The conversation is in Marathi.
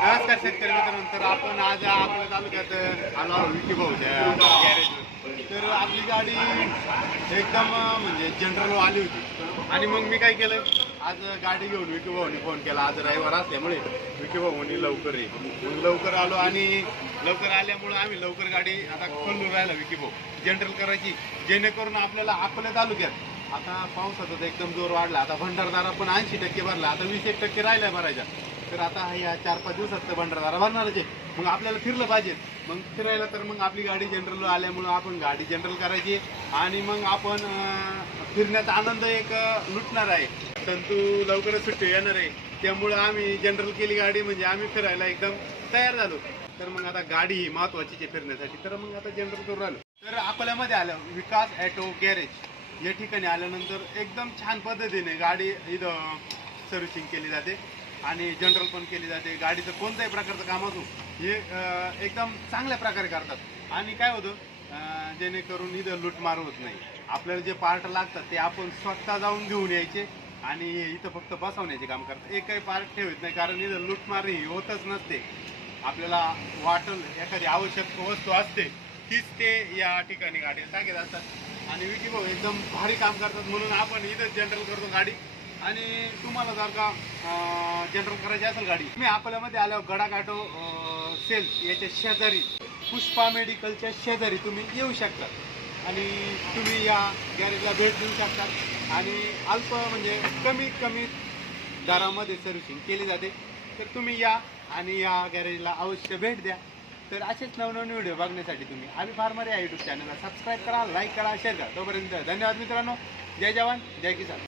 नमस्कार शेतकरी मित्रांनो तर आपण आज आपल्या तालुक्यात आलो आहोत विकी भाऊच्या गॅरेजवर तर आपली गाडी एकदम म्हणजे जनरल आली होती. आणि मग मी काय केलं आज गाडी घेऊन विकी भाऊनी फोन केला. आज रविवार असल्यामुळे विकी भाऊनी लवकर ये. मग लवकर आलो आणि लवकर आल्यामुळं आम्ही लवकर गाडी आता खोलून राहिला विकी भाऊ. जनरल करायची जेणेकरून आपल्याला आपल्या तालुक्यात आता पावसाचा एकदम जोर वाढला. आता भंडारदारा पण ऐंशी टक्के भरला. आता वीस एक टक्के राहिला भरायच्या तर आता ह्या चार पाच दिवसात तर भंडारदारा भरणारच आहे. मग आपल्याला फिरलं पाहिजे. मग फिरायला तर मग आपली गाडी जनरल आल्यामुळं आपण गाडी जनरल करायची आणि मग आपण फिरण्याचा आनंद एक लुटणार आहे. तंतू लवकरच सुट्टी येणार आहे. त्यामुळं आम्ही जनरल केली गाडी म्हणजे आम्ही फिरायला एकदम तयार झालो. तर मग आता गाडी ही महत्वाचीच आहे फिरण्यासाठी. तर मग आता जनरल करून राहिलो तर अकोल्यामध्ये आलं विकास ॲटो गॅरेज. या ठिकाणी आल्यानंतर एकदम छान पद्धतीने गाडी इथं सर्व्हिसिंग केली जाते. आणि जनरल पण केली जाते. गाडीचं कोणत्याही प्रकारचं काम असो हे एकदम चांगल्या प्रकारे करतात. आणि काय होतं जेणेकरून इथं लूटमार होत नाही. आपल्याला जे पार्ट लागतात ते आपण स्वतः जाऊन घेऊन यायचे आणि इथं फक्त बसवण्याचे काम करतात. एकही पार्ट ठेवत नाही कारण इथं लूटमार ही होतच नसते. आपल्याला वाटल एखादी आवश्यक वस्तू असते तीच ते या ठिकाणी गाडी टाकत असतात. आणि विकी भाऊ एकदम भारी काम करतात म्हणून आपण इथं जनरल करतो गाडी. आणि तुम्हाला जर का जनरल करायची असेल गाडी मी अकोल्यामध्ये आल्यावर गडाकाटो सेल्स याच्या शेजारी पुष्पा मेडिकलच्या शेजारी तुम्ही येऊ शकता. आणि तुम्ही या गॅरेजला भेट देऊ शकता. आणि अल्प म्हणजे कमीत कमी दरामध्ये सर्व्हिसिंग केली जाते. तर तुम्ही या आणि या गॅरेजला अवश्य भेट द्या. तर असेच नवनवीन व्हिडिओ बघण्यासाठी तुम्ही आम्ही फार्मर या यूट्यूब चॅनलला सबस्क्राईब करा लाईक करा शेअर करा. तोपर्यंत धन्यवाद मित्रांनो. जय जवान जय किसान.